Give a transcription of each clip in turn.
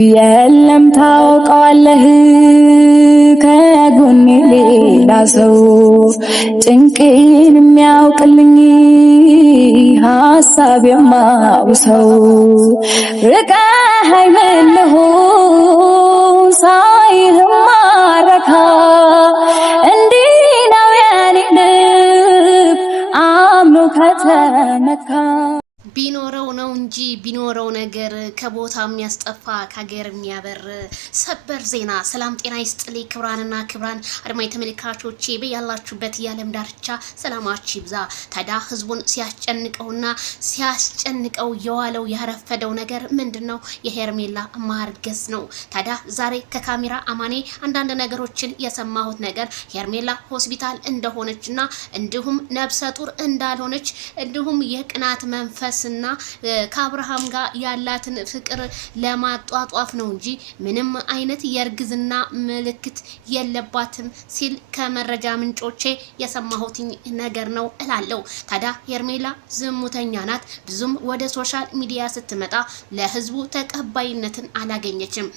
የለም ታውቀዋለህ ከጎኔ ሌላ ሰው ጭንቄን የሚያውቅልኝ ሀሳብ የማውሰው ርቀኸኝ ምን ልሁን ሳይህ ማረካ እንዲህ ነው የኔ ልብ አምኖ ከተነካ ቢኖረው ነው እንጂ ቢኖረው ነገር ከቦታ የሚያስጠፋ ከሀገር የሚያበር ሰበር ዜና። ሰላም ጤና ይስጥልኝ ክብራንና ክብራን አድማጭ ተመልካቾቼ በያላችሁበት የዓለም ዳርቻ ሰላማችሁ ይብዛ። ታዲያ ህዝቡን ሲያስጨንቀው የዋለው ያረፈደው ነገር ምንድነው? የሄርሜላ ማርገዝ ነው። ታዲያ ዛሬ ከካሜራ አማኔ አንዳንድ ነገሮችን የሰማሁት ነገር ሄርሜላ ሆስፒታል እንደሆነችና እንዲሁም ነብሰ ጡር እንዳልሆነች እንዲሁም የቅናት መንፈስ እና ከአብርሃም ጋር ያላትን ፍቅር ለማጧጧፍ ነው እንጂ ምንም አይነት የእርግዝና ምልክት የለባትም ሲል ከመረጃ ምንጮቼ የሰማሁት ነገር ነው እላለሁ። ታዲያ ሄርሜላ ዝሙተኛ ናት። ብዙም ወደ ሶሻል ሚዲያ ስትመጣ ለህዝቡ ተቀባይነትን አላገኘችም።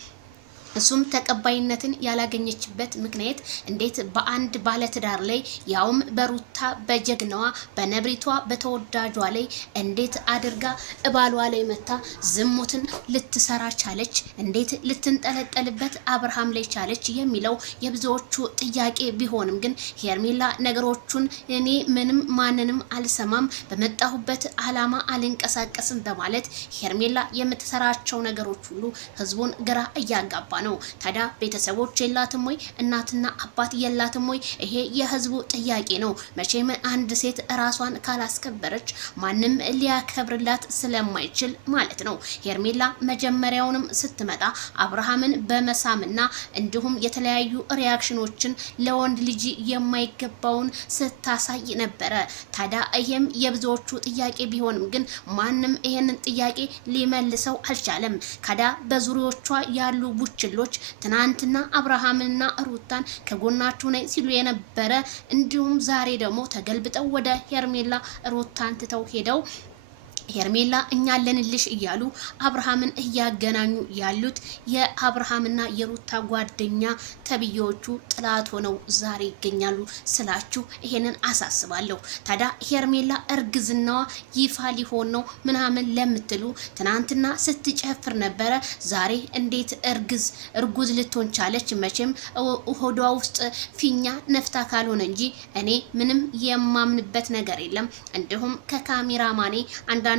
እሱም ተቀባይነትን ያላገኘችበት ምክንያት እንዴት በአንድ ባለትዳር ላይ ያውም በሩታ በጀግናዋ በነብሪቷ በተወዳጇ ላይ እንዴት አድርጋ እባሏ ላይ መታ ዝሙትን ልትሰራ ቻለች? እንዴት ልትንጠለጠልበት አብርሃም ላይ ቻለች? የሚለው የብዙዎቹ ጥያቄ ቢሆንም ግን ሄርሜላ ነገሮቹን እኔ ምንም ማንንም አልሰማም፣ በመጣሁበት አላማ አልንቀሳቀስም በማለት ሄርሜላ የምትሰራቸው ነገሮች ሁሉ ህዝቡን ግራ እያጋባ ነው። ታዲያ ቤተሰቦች የላትም ወይ? እናትና አባት የላትም ወይ? ይሄ የህዝቡ ጥያቄ ነው። መቼም አንድ ሴት ራሷን ካላስከበረች ማንም ሊያከብርላት ስለማይችል ማለት ነው። ሄርሜላ መጀመሪያውንም ስትመጣ አብርሃምን በመሳምና እንዲሁም የተለያዩ ሪያክሽኖችን ለወንድ ልጅ የማይገባውን ስታሳይ ነበረ። ታዲያ ይሄም የብዙዎቹ ጥያቄ ቢሆንም ግን ማንም ይሄንን ጥያቄ ሊመልሰው አልቻለም። ካዳ በዙሪያዎቿ ያሉ ቡችሎች ትናንትና አብርሃምንና ሩታን ከጎናችሁ ነኝ ሲሉ የነበረ እንዲሁም ዛሬ ደግሞ ተገልብጠው ወደ ሄርሜላ ሩታን ትተው ሄደው ሄርሜላ እኛ አለንልሽ እያሉ አብርሃምን እያገናኙ ያሉት የአብርሃምና የሩታ ጓደኛ ተብዮቹ ጥላት ሆነው ዛሬ ይገኛሉ ስላችሁ ይሄንን አሳስባለሁ። ታዲያ ሄርሜላ እርግዝናዋ ይፋ ሊሆን ነው ምናምን ለምትሉ ትናንትና ስትጨፍር ነበረ። ዛሬ እንዴት እርጉዝ ልትሆን ቻለች? መቼም ሆዷ ውስጥ ፊኛ ነፍታ ካልሆነ እንጂ እኔ ምንም የማምንበት ነገር የለም። እንዲሁም ከካሜራማኔ አንዳንድ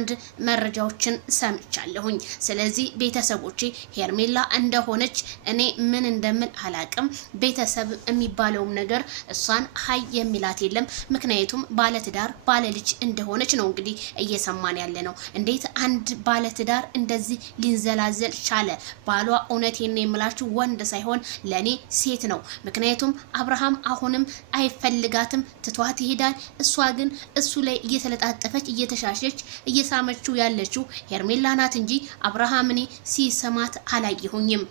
መረጃዎችን ሰምቻለሁኝ። ስለዚህ ቤተሰቦቼ ሄርሜላ እንደሆነች እኔ ምን እንደምን አላቅም። ቤተሰብ የሚባለውም ነገር እሷን ሀይ የሚላት የለም። ምክንያቱም ባለትዳር ባለልጅ እንደሆነች ነው እንግዲህ እየሰማን ያለ ነው። እንዴት አንድ ባለትዳር እንደዚህ ሊንዘላዘል ቻለ? ባሏ እውነቴን ነው የምላችሁ ወንድ ሳይሆን ለኔ ሴት ነው። ምክንያቱም አብርሃም አሁንም አይፈልጋትም፣ ትቷት ይሄዳል። እሷ ግን እሱ ላይ እየተለጣጠፈች እየተሻሸች እየሳመችው ያለችው ሄርሜላ ናት እንጂ አብርሃም እኔ ሲሰማት አላየሁኝም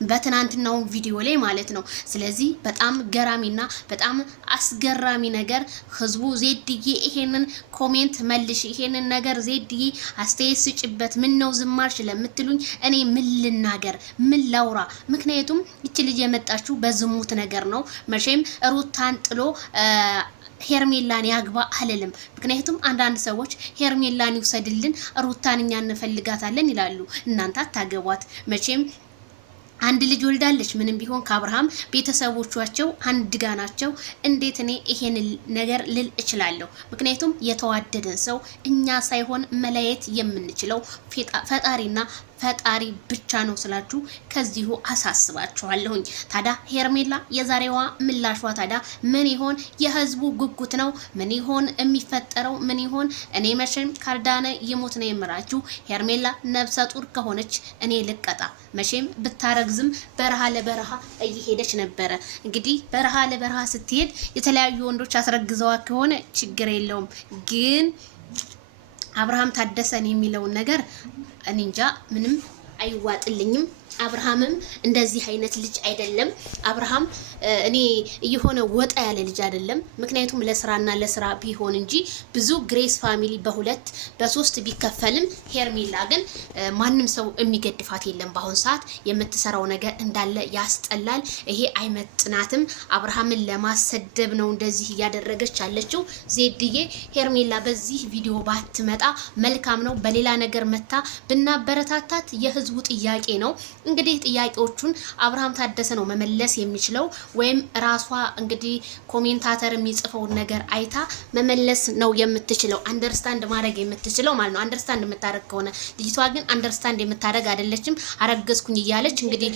በትናንትናው ቪዲዮ ላይ ማለት ነው። ስለዚህ በጣም ገራሚና በጣም አስገራሚ ነገር ህዝቡ ዜድዬ ይሄንን ኮሜንት መልሽ፣ ይሄንን ነገር ዜድዬ አስተያየት ስጭበት፣ ምን ነው ዝማርሽ ለምትሉኝ እኔ ምን ልናገር ምን ላውራ? ምክንያቱም እቺ ልጅ የመጣችው በዝሙት ነገር ነው። መቼም ሩታን ጥሎ ሄርሜላን ያግባ አለልም። ምክንያቱም አንዳንድ ሰዎች ሄርሜላን ይውሰድልን ሩታን እኛ እንፈልጋታለን ይላሉ። እናንተ አታገቧት። መቼም አንድ ልጅ ወልዳለች። ምንም ቢሆን ከአብርሃም ቤተሰቦቻቸው አንድ ጋ ናቸው። እንዴት እኔ ይሄን ነገር ልል እችላለሁ? ምክንያቱም የተዋደደን ሰው እኛ ሳይሆን መለየት የምንችለው ፈጣሪና ፈጣሪ ብቻ ነው ስላችሁ ከዚሁ አሳስባችኋለሁኝ። ታዲያ ሄርሜላ የዛሬዋ ምላሿ ታዲያ ምን ይሆን? የህዝቡ ጉጉት ነው። ምን ይሆን የሚፈጠረው? ምን ይሆን? እኔ መቼም ካልዳነ ይሞት ነው የምራችሁ። ሄርሜላ ነብሰ ጡር ከሆነች እኔ ልቀጣ። መቼም ብታረግዝም በረሃ ለበረሃ እየሄደች ነበረ። እንግዲህ በረሃ ለበረሃ ስትሄድ የተለያዩ ወንዶች አስረግዘዋ ከሆነ ችግር የለውም። ግን አብርሃም ታደሰን የሚለውን ነገር እንጃ ምንም አይዋጥልኝም። አብርሃምም እንደዚህ አይነት ልጅ አይደለም። አብርሃም እኔ የሆነ ወጣ ያለ ልጅ አይደለም። ምክንያቱም ለስራና ለስራ ቢሆን እንጂ ብዙ ግሬስ ፋሚሊ በሁለት በሶስት ቢከፈልም ሄርሜላ ግን ማንም ሰው የሚገድፋት የለም። በአሁን ሰዓት የምትሰራው ነገር እንዳለ ያስጠላል። ይሄ አይመጥናትም። አብርሃምን ለማሰደብ ነው እንደዚህ እያደረገች ያለችው። ዜድዬ ሄርሜላ በዚህ ቪዲዮ ባትመጣ መልካም ነው። በሌላ ነገር መታ ብናበረታታት የህዝቡ ጥያቄ ነው። እንግዲህ ጥያቄዎቹን አብርሃም ታደሰ ነው መመለስ የሚችለው ወይም ራሷ እንግዲህ ኮሜንታተር የሚጽፈውን ነገር አይታ መመለስ ነው የምትችለው፣ አንደርስታንድ ማድረግ የምትችለው ማለት ነው። አንደርስታንድ የምታደርግ ከሆነ ልጅቷ ግን አንደርስታንድ የምታደርግ አይደለችም። አረገዝኩኝ እያለች እንግዲህ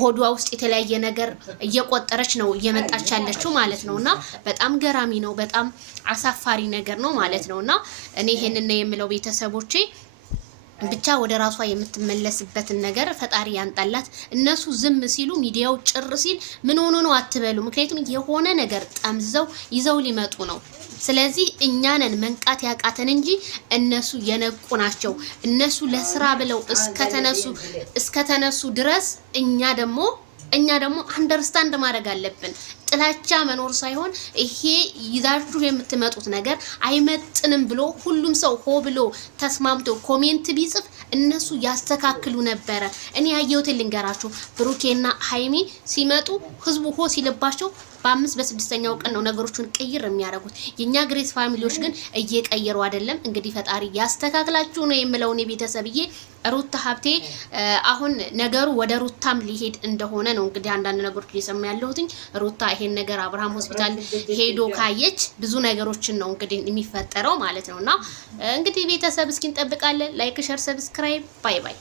ሆዷ ውስጥ የተለያየ ነገር እየቆጠረች ነው እየመጣች ያለችው ማለት ነውና በጣም ገራሚ ነው። በጣም አሳፋሪ ነገር ነው ማለት ነውና እኔ ይሄንን ነው የምለው ቤተሰቦቼ። ብቻ ወደ ራሷ የምትመለስበትን ነገር ፈጣሪ ያንጣላት። እነሱ ዝም ሲሉ ሚዲያው ጭር ሲል ምን ሆኖ ነው አትበሉ። ምክንያቱም የሆነ ነገር ጠምዘው ይዘው ሊመጡ ነው። ስለዚህ እኛንን መንቃት ያቃተን እንጂ እነሱ የነቁ ናቸው። እነሱ ለስራ ብለው እስከተነሱ ድረስ እኛ ደግሞ አንደርስታንድ ማድረግ አለብን። ጥላቻ መኖር ሳይሆን ይሄ ይዛችሁ የምትመጡት ነገር አይመጥንም ብሎ ሁሉም ሰው ሆ ብሎ ተስማምቶ ኮሜንት ቢጽፍ እነሱ ያስተካክሉ ነበረ። እኔ ያየሁት ልንገራችሁ፣ ብሩኬና ሃይሚ ሲመጡ ህዝቡ ሆ ሲልባቸው በ5 በ6ኛው ቀን ነው ነገሮችን ቀይር የሚያደርጉት። የኛ ግሬስ ፋሚሊዎች ግን እየቀየሩ አይደለም። እንግዲህ ፈጣሪ ያስተካክላችሁ ነው የምለው እኔ ቤተሰብዬ። ሩታ ሀብቴ አሁን ነገሩ ወደ ሩታም ሊሄድ እንደሆነ ነው እንግዲህ አንዳንድ ነገሮች እየሰማ ያለሁትኝ። ሩታ ይሄን ነገር አብርሃም ሆስፒታል ሄዶ ካየች ብዙ ነገሮችን ነው እንግዲህ የሚፈጠረው ማለት ነውና እንግዲህ ቤተሰብ እስኪ እንጠብቃለን። ላይክ፣ ሼር፣ ሰብስክራይብ። ባይ ባይ።